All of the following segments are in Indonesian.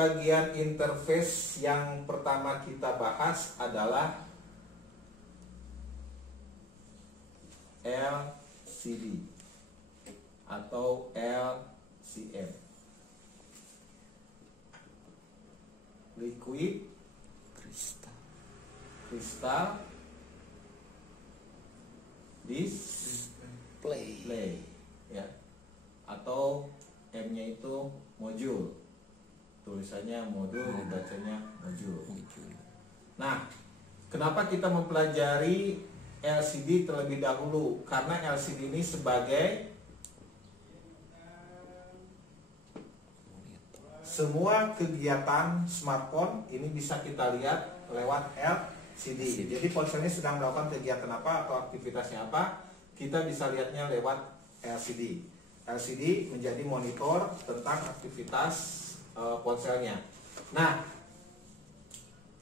bagian interface yang pertama kita bahas adalah LCD atau LCM, liquid crystal display, ya, atau M-nya itu modul, tulisannya modul, bacanya modul. Nah, kenapa kita mempelajari LCD terlebih dahulu? Karena LCD ini sebagai semua kegiatan smartphone ini bisa kita lihat lewat LCD. Jadi ponselnya sedang melakukan kegiatan apa atau aktivitasnya apa, kita bisa lihatnya lewat LCD. LCD menjadi monitor tentang aktivitas ponselnya. Nah,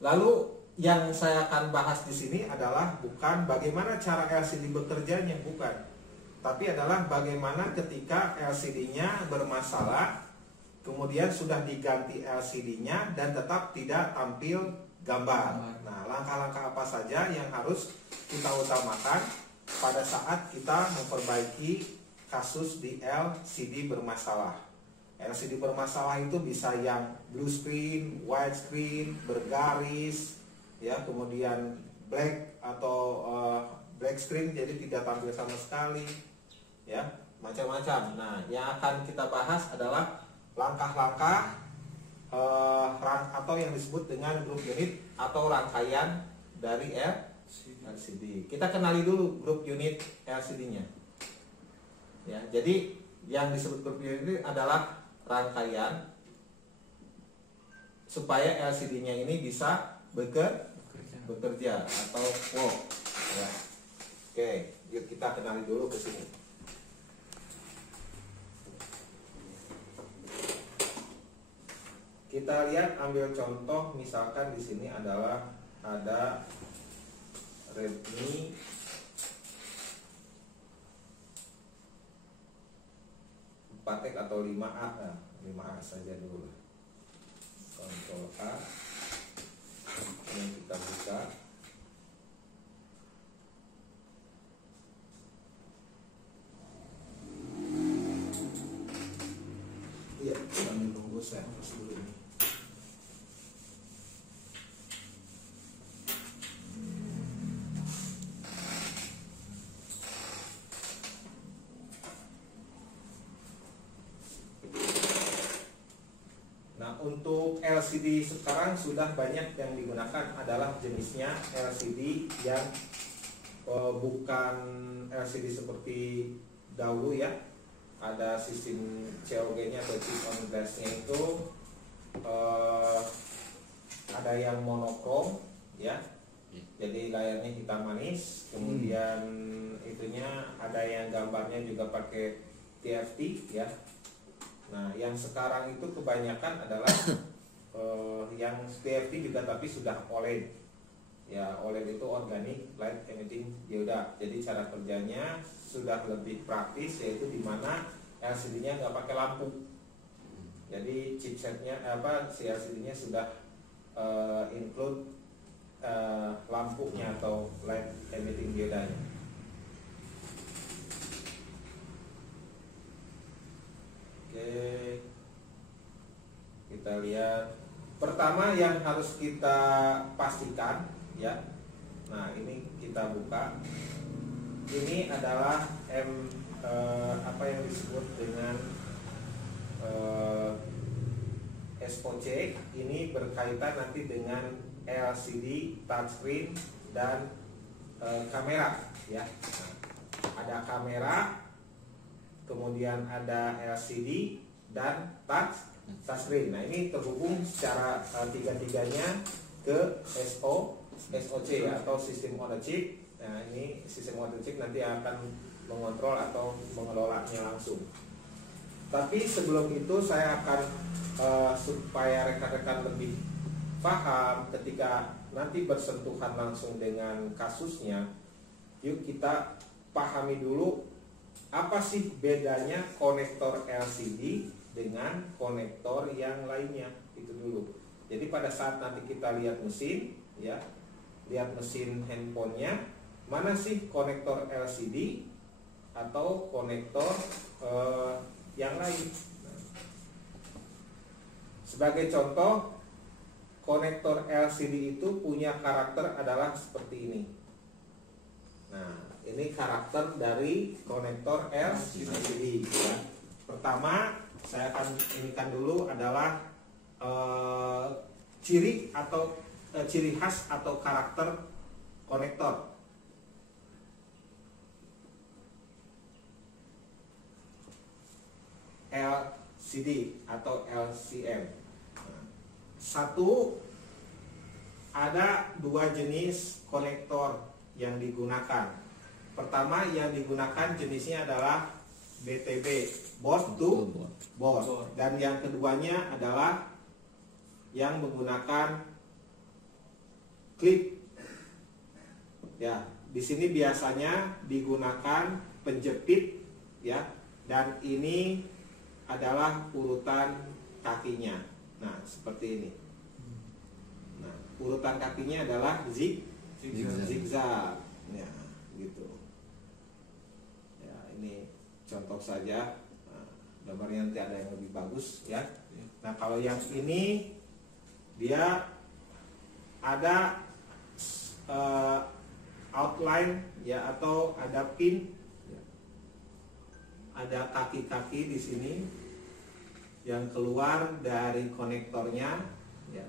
lalu yang saya akan bahas di sini adalah bukan bagaimana cara LCD bekerjanya, bukan, tapi adalah bagaimana ketika LCD-nya bermasalah, kemudian sudah diganti LCD-nya dan tetap tidak tampil gambar. Nah, langkah-langkah apa saja yang harus kita utamakan pada saat kita memperbaiki kasus di LCD bermasalah. LCD bermasalah itu bisa yang blue screen, white screen, bergaris, ya, kemudian black atau black screen, jadi tidak tampil sama sekali, ya, macam-macam. Nah, yang akan kita bahas adalah langkah-langkah atau yang disebut dengan grup unit atau rangkaian dari LCD. Kita kenali dulu grup unit LCD-nya. Ya, jadi yang disebut grup unit ini adalah rangkaian supaya LCD-nya ini bisa bekerja atau work, ya. Oke, yuk kita kenali dulu ke sini. Kita lihat, ambil contoh, misalkan di sini adalah ada Redmi 4X atau 5A, 5A saja dulu. Ctrl A. Ini kita buka. Iya, sambil tunggu saya harus dulu ini. Untuk LCD sekarang sudah banyak yang digunakan adalah jenisnya LCD yang bukan LCD seperti dahulu, ya. Ada sistem COG-nya atau chip on glass-nya itu ada yang monokrom, ya. Jadi layarnya hitam manis, kemudian itunya ada yang gambarnya juga pakai TFT, ya. Nah, yang sekarang itu kebanyakan adalah yang TFT juga tapi sudah OLED. Ya, OLED itu Organic Light Emitting Dioda. Jadi cara kerjanya sudah lebih praktis, yaitu di mana LCD-nya nggak pakai lampu. Jadi chipsetnya si LCD-nya sudah include lampunya atau light emitting diodanya. Oke, kita lihat pertama yang harus kita pastikan, ya. Nah, ini kita buka. Ini adalah apa yang disebut dengan SOC. Ini berkaitan nanti dengan LCD, touchscreen, dan kamera, ya. Nah, ada kamera, kemudian ada LCD dan touchscreen. Nah, ini terhubung secara tiga-tiganya ke SOC, ya, atau sistem on a chip. Nah, ini sistem on a chip nanti akan mengontrol atau mengelolanya langsung. Tapi sebelum itu saya akan supaya rekan-rekan lebih paham ketika nanti bersentuhan langsung dengan kasusnya, yuk kita pahami dulu apa sih bedanya konektor LCD dengan konektor yang lainnya, itu dulu. Jadi pada saat nanti kita lihat mesin, ya, lihat mesin handphonenya, mana sih konektor LCD atau konektor yang lain. Sebagai contoh, konektor LCD itu punya karakter adalah seperti ini. Nah, ini karakter dari konektor LCD. Ya. Pertama, saya akan inikan dulu adalah ciri atau ciri khas atau karakter konektor. LCD atau LCM. Satu, ada dua jenis konektor yang digunakan. Pertama yang digunakan jenisnya adalah BTB, board to board, dan yang keduanya adalah yang menggunakan klip. Ya, di sini biasanya digunakan penjepit, ya, dan ini adalah urutan kakinya. Nah, seperti ini. Nah, urutan kakinya adalah zigzag. Ya, gitu. Ya, ini contoh saja. Nah, gambarnya nanti ada yang lebih bagus, ya. Nah, kalau yang ini dia ada outline, ya, atau ada pin, ya. Ada kaki-kaki di sini yang keluar dari konektornya, ya.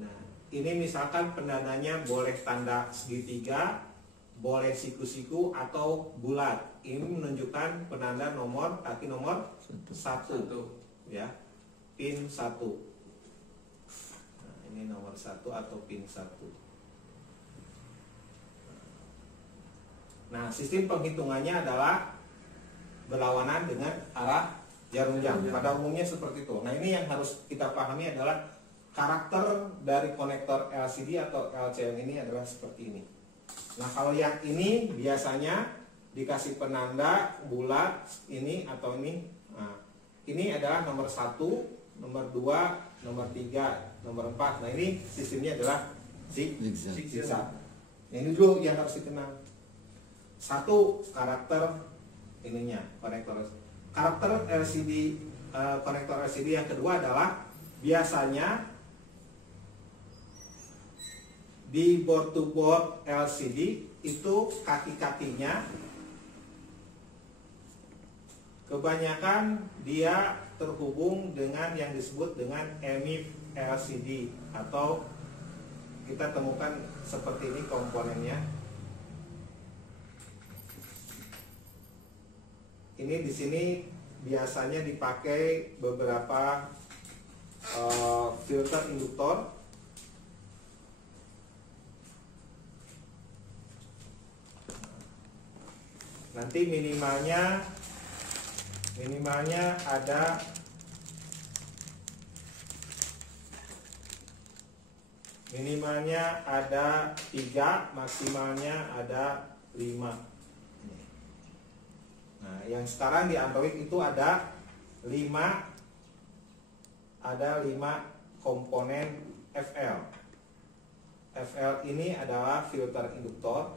Nah, ini misalkan pendananya boleh tanda segitiga, boleh siku-siku atau bulat. Ini menunjukkan penanda nomor kaki nomor 1, ya, pin 1. Nah, ini nomor 1 atau pin 1. Nah, sistem penghitungannya adalah berlawanan dengan arah jarum jam. Pada umumnya seperti itu. Nah, ini yang harus kita pahami adalah karakter dari konektor LCD atau LCM ini adalah seperti ini. Nah, kalau yang ini biasanya dikasih penanda bulat ini atau ini. Nah, ini adalah nomor 1, nomor 2, nomor 3, nomor 4. Nah, ini sistemnya adalah zigzag. Nah, ini dulu yang harus dikenal. Satu, karakter ininya, konektor. Karakter LCD, konektor LCD yang kedua adalah biasanya di board to board LCD itu kaki-kakinya kebanyakan dia terhubung dengan yang disebut dengan EMIB LCD, atau kita temukan seperti ini komponennya. Ini di sini biasanya dipakai beberapa filter induktor. Nanti minimalnya ada minimalnya ada 3, maksimalnya ada 5. Nah, yang sekarang di Android itu ada 5 komponen FL. FL ini adalah filter induktor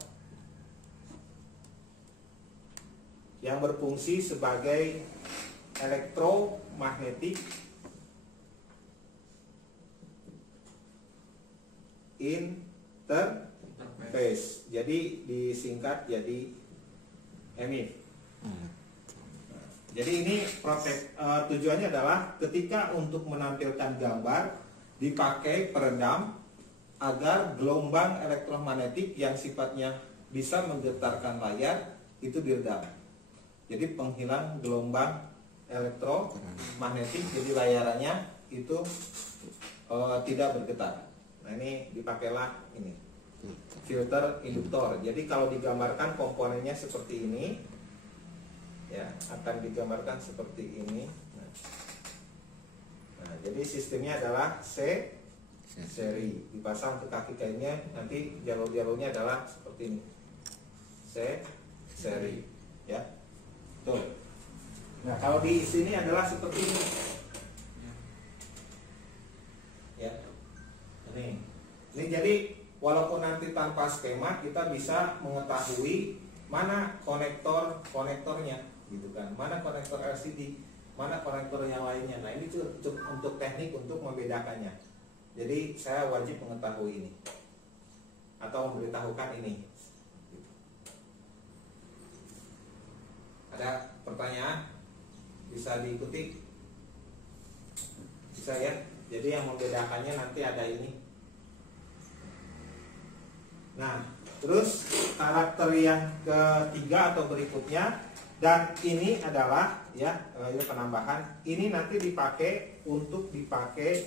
yang berfungsi sebagai elektromagnetic interface. Jadi disingkat jadi EMIF. Jadi ini tujuannya adalah ketika untuk menampilkan gambar dipakai peredam agar gelombang elektromagnetik yang sifatnya bisa menggetarkan layar itu diredam. Jadi penghilang gelombang elektromagnetik, jadi layarannya itu tidak bergetar. Nah, ini dipakailah ini filter induktor. Jadi kalau digambarkan komponennya seperti ini, ya, akan digambarkan seperti ini. Nah, jadi sistemnya adalah seri, dipasang ke kaki kainnya, nanti jalur-jalurnya adalah seperti ini, seri, ya. Tuh. Nah, kalau di sini adalah seperti ini. Ini jadi walaupun nanti tanpa skema kita bisa mengetahui mana konektornya gitu kan, mana konektor LCD, mana konektor yang lainnya. Nah ini untuk teknik untuk membedakannya. Jadi saya wajib mengetahui ini atau memberitahukan ini. Ada pertanyaan? Bisa diikuti? Bisa ya? Jadi yang membedakannya nanti ada ini. Nah, terus karakter yang ketiga atau berikutnya, dan ini adalah ya ini penambahan. Ini nanti dipakai untuk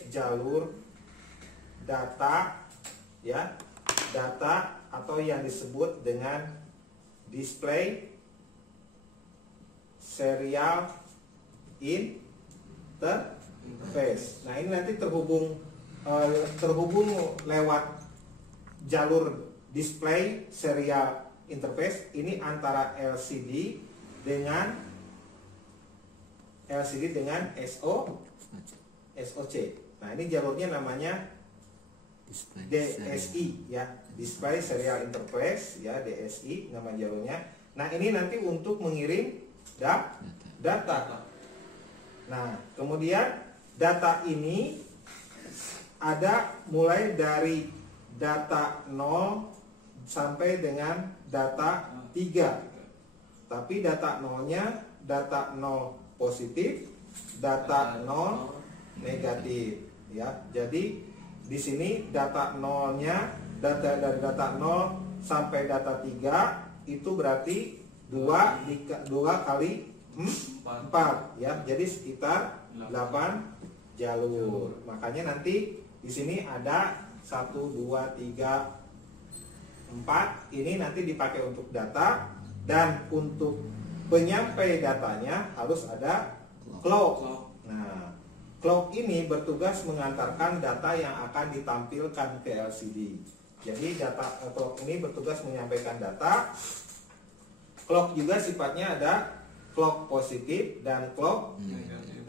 jalur data ya, data atau yang disebut dengan display serial interface. Nah, ini nanti terhubung lewat jalur display serial interface ini antara LCD dengan SOC. Nah, ini jalurnya namanya DSI ya, display serial interface ya, DSI nama jalurnya. Nah, ini nanti untuk mengirim data. Nah, kemudian data ini ada mulai dari data 0 sampai dengan data 3. Tapi data 0-nya data 0 positif, data 0 negatif ya. Jadi di sini data 0-nya data dari data 0 sampai data 3 itu berarti 2 kali 4 ya. Jadi sekitar 8 jalur. Makanya nanti di sini ada 1 2 3 4 ini nanti dipakai untuk data, dan untuk penyampai datanya harus ada clock. Nah, clock ini bertugas mengantarkan data yang akan ditampilkan ke LCD. Jadi clock ini bertugas menyampaikan data. Clock juga sifatnya ada clock positif dan clock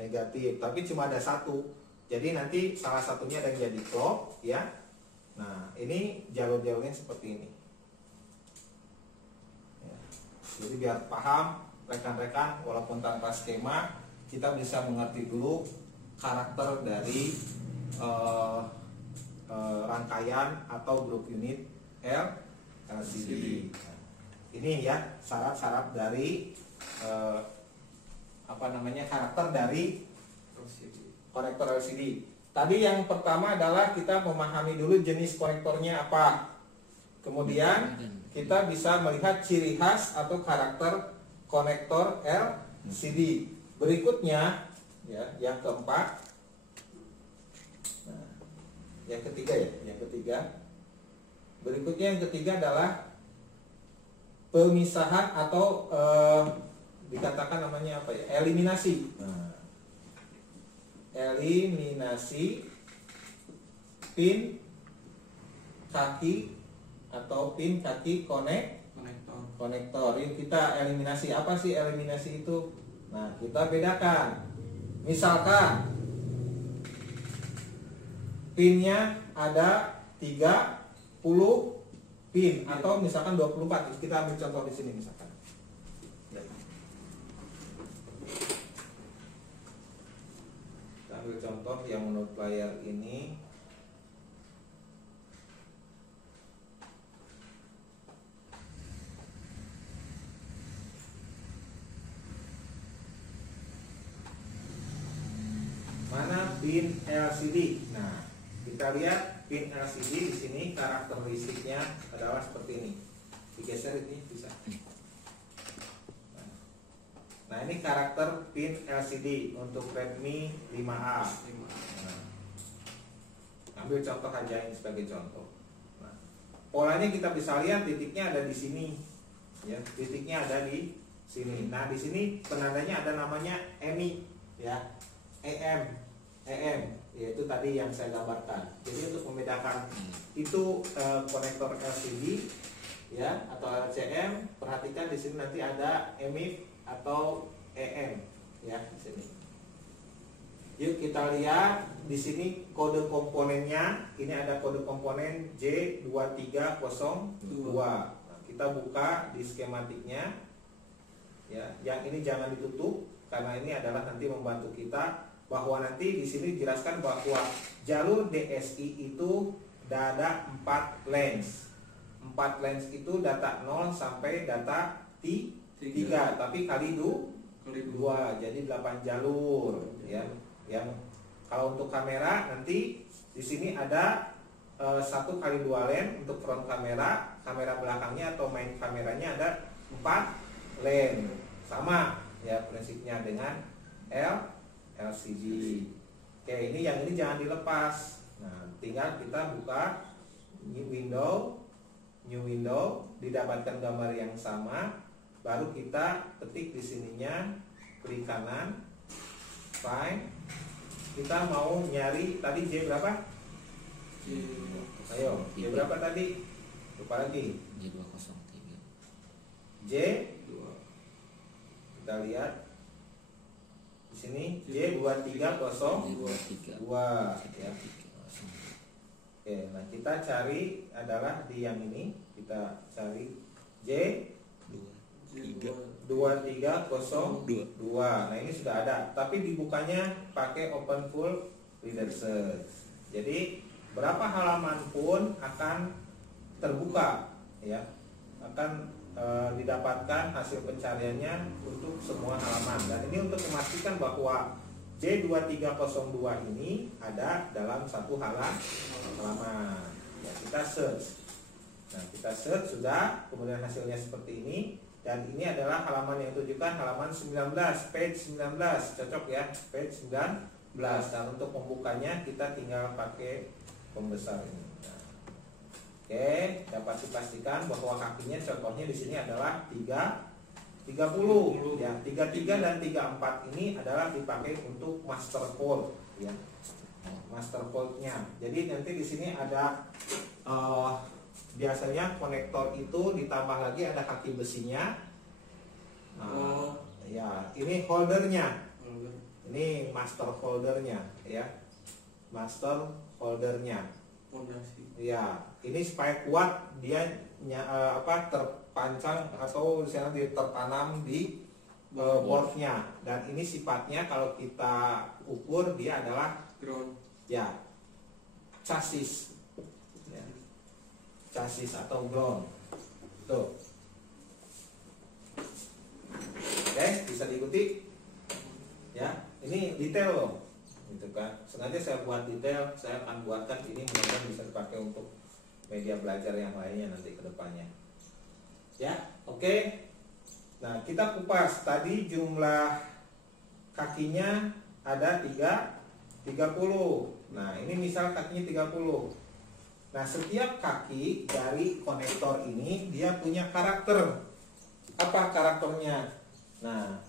negatif, tapi cuma ada satu. Jadi nanti salah satunya ada yang jadi clock ya. Nah, ini jalur-jalurnya seperti ini ya. Jadi biar paham rekan-rekan, walaupun tanpa skema, kita bisa mengerti dulu karakter dari rangkaian atau grup unit LCD. Ini ya syarat-syarat dari karakter dari konektor LCD. Tadi yang pertama adalah kita memahami dulu jenis konektornya apa. Kemudian kita bisa melihat ciri khas atau karakter konektor LCD. Berikutnya ya, yang keempat. Nah, yang ketiga. Berikutnya yang ketiga adalah pemisahan atau dikatakan namanya apa ya? Eliminasi. Nah, eliminasi pin kaki atau pin kaki konektor. Yuk kita eliminasi. Apa sih eliminasi itu? Nah, kita bedakan. Misalkan pinnya ada 30 pin atau misalkan 24. Kita ambil contoh di sini misalkan. Kita ambil contoh yang menurut layar ini. Mana pin LCD? Nah, kita lihat pin LCD di sini karakteristiknya adalah seperti ini. Digeser ini bisa. Nah, ini karakter pin LCD untuk Redmi 5A. Nah, ambil contoh aja ini sebagai contoh. Nah, polanya kita bisa lihat titiknya ada di sini. Ya, titiknya ada di sini. Nah, di sini penandanya ada namanya EMI, ya. EM, yaitu tadi yang saya gambarkan. Jadi untuk membedakan itu konektor LCD ya atau LCM, perhatikan di sini nanti ada EMIF atau EM ya di sini. Yuk kita lihat di sini kode komponennya. Ini ada kode komponen J2302. Nah, kita buka di skematiknya. Ya, yang ini jangan ditutup karena ini adalah nanti membantu kita bahwa nanti di sini dijelaskan bahwa jalur DSI itu ada 4 lens. 4 lens itu data 0 sampai data 3, tapi kali 2, jadi 8 jalur ya. Yang kalau untuk kamera nanti di sini ada 1 kali 2 lens untuk front kamera, kamera belakangnya atau main kameranya ada 4 lens. Sama ya prinsipnya dengan LCD. Oke, ini yang ini jangan dilepas. Nah, tinggal kita buka new window, didapatkan gambar yang sama, baru kita ketik di sininya, klik kanan, find. Kita mau nyari tadi J berapa? Ayo, J berapa tadi? Lupa lagi. J203. J. Kita lihat di sini J2302 ya. Oke, nah kita cari adalah di yang ini, kita cari J2302. Nah ini sudah ada, tapi dibukanya pakai open full reader search. Jadi berapa halaman pun akan terbuka ya, akan didapatkan hasil pencariannya untuk semua halaman. Dan ini untuk memastikan bahwa J2302 ini ada dalam satu halaman. Ya, kita search. Nah, kita search sudah, kemudian hasilnya seperti ini. Dan ini adalah halaman yang ditujukan, halaman 19, page 19, cocok ya, page 19. Dan untuk membukanya kita tinggal pakai pembesar ini. Nah, oke, dapat dipastikan bahwa kakinya contohnya di sini adalah 30 ya. 33 dan 34 ini adalah dipakai untuk master fold ya. Master foldnya. Jadi nanti di sini ada biasanya konektor itu ditambah lagi ada kaki besinya. Nah, ya, ini holdernya. Ini master holdernya ya. Master holdernya. Ya, ini supaya kuat dia terpancang atau misalnya tertanam di boardnya. Dan ini sifatnya kalau kita ukur dia adalah ground. Ya, chassis ya. Chassis atau ground. Tuh. Oke, bisa diikuti ya. Ini detail loh, gitu kan. Sengaja saya buat detail, saya akan buatkan ini mudah-mudahan bisa dipakai untuk media belajar yang lainnya nanti ke depannya. Ya, oke. Nah, kita kupas tadi jumlah kakinya ada 30. Nah, ini misal kakinya 30. Nah, setiap kaki dari konektor ini dia punya karakter. Apa karakternya? Nah,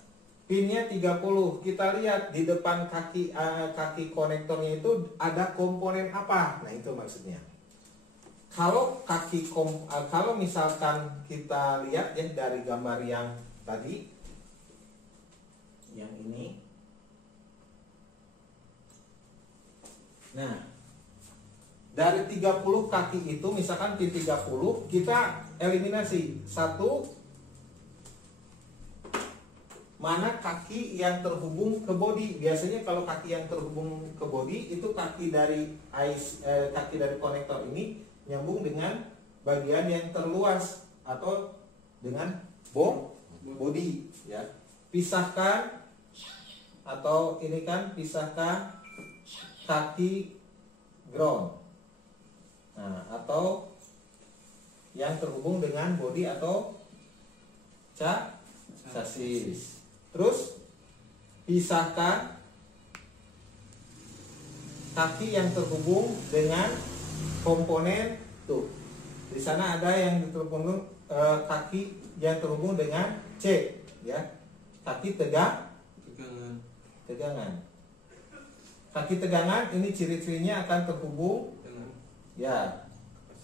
pinnya 30. Kita lihat di depan kaki konektornya itu ada komponen apa? Nah, itu maksudnya. Kalau kalau misalkan kita lihat ya dari gambar yang tadi, yang ini. Nah, dari 30 kaki itu misalkan pin 30 kita eliminasi satu, mana kaki yang terhubung ke bodi. Biasanya kalau kaki yang terhubung ke bodi itu kaki dari konektor ini nyambung dengan bagian yang terluas atau dengan bodi ya. Pisahkan atau ini kan pisahkan kaki ground. Nah, atau yang terhubung dengan bodi atau chassis. Terus pisahkan kaki yang terhubung dengan komponen tuh. Di sana ada yang terhubung kaki yang terhubung dengan C ya. Kaki tegangan. Kaki tegangan ini ciri-cirinya akan terhubung ya.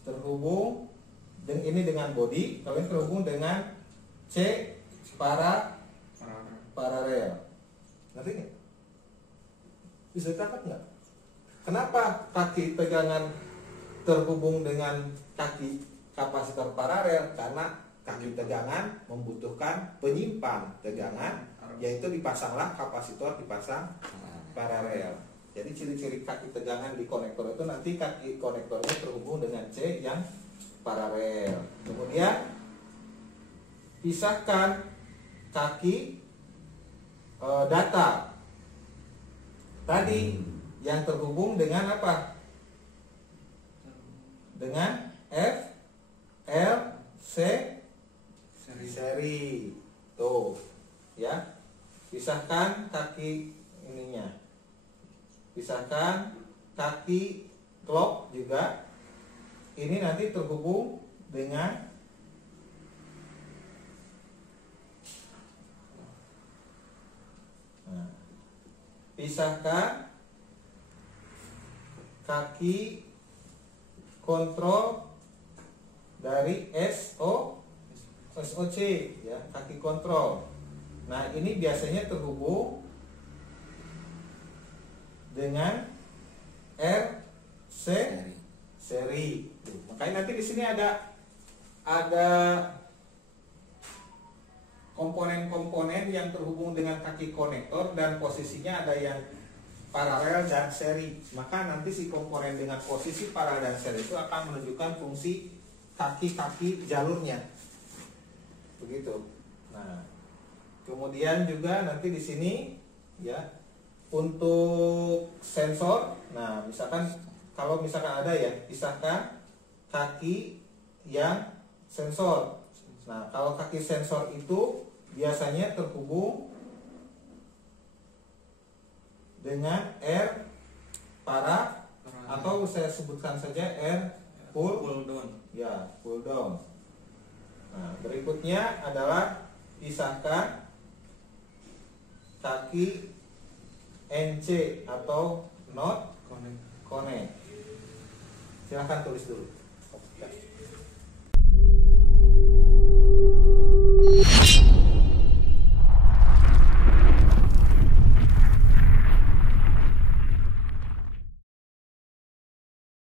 Terhubung ini dengan bodi, kalau ini terhubung dengan C paralel. Ngerti nggak? Bisa tangkap nggak? Kenapa kaki tegangan terhubung dengan kaki kapasitor paralel? Karena kaki tegangan membutuhkan penyimpan tegangan, yaitu dipasanglah kapasitor dipasang paralel. Jadi ciri-ciri kaki tegangan di konektor itu nanti kaki konektornya terhubung dengan C yang paralel. Kemudian pisahkan kaki data tadi yang terhubung dengan apa? Dengan F, L, C, seri. Tuh, ya. Pisahkan kaki ininya. Pisahkan kaki clock juga. Ini nanti terhubung dengan pisahkan kaki kontrol dari SOC ya, kaki kontrol. Nah, ini biasanya terhubung dengan RC seri. Makanya nanti di sini ada komponen-komponen yang terhubung dengan kaki konektor dan posisinya ada yang paralel dan seri. Maka nanti si komponen dengan posisi paralel dan seri itu akan menunjukkan fungsi kaki-kaki jalurnya. Begitu. Nah, kemudian juga nanti di sini ya untuk sensor. Nah, misalkan kalau misalkan ada ya, pisahkan kaki yang sensor. Nah, kalau kaki sensor itu biasanya terhubung dengan R para atau saya sebutkan saja R pull down. Ya, pull down. Nah, berikutnya adalah pisahkan kaki NC atau not connect. Silahkan tulis dulu.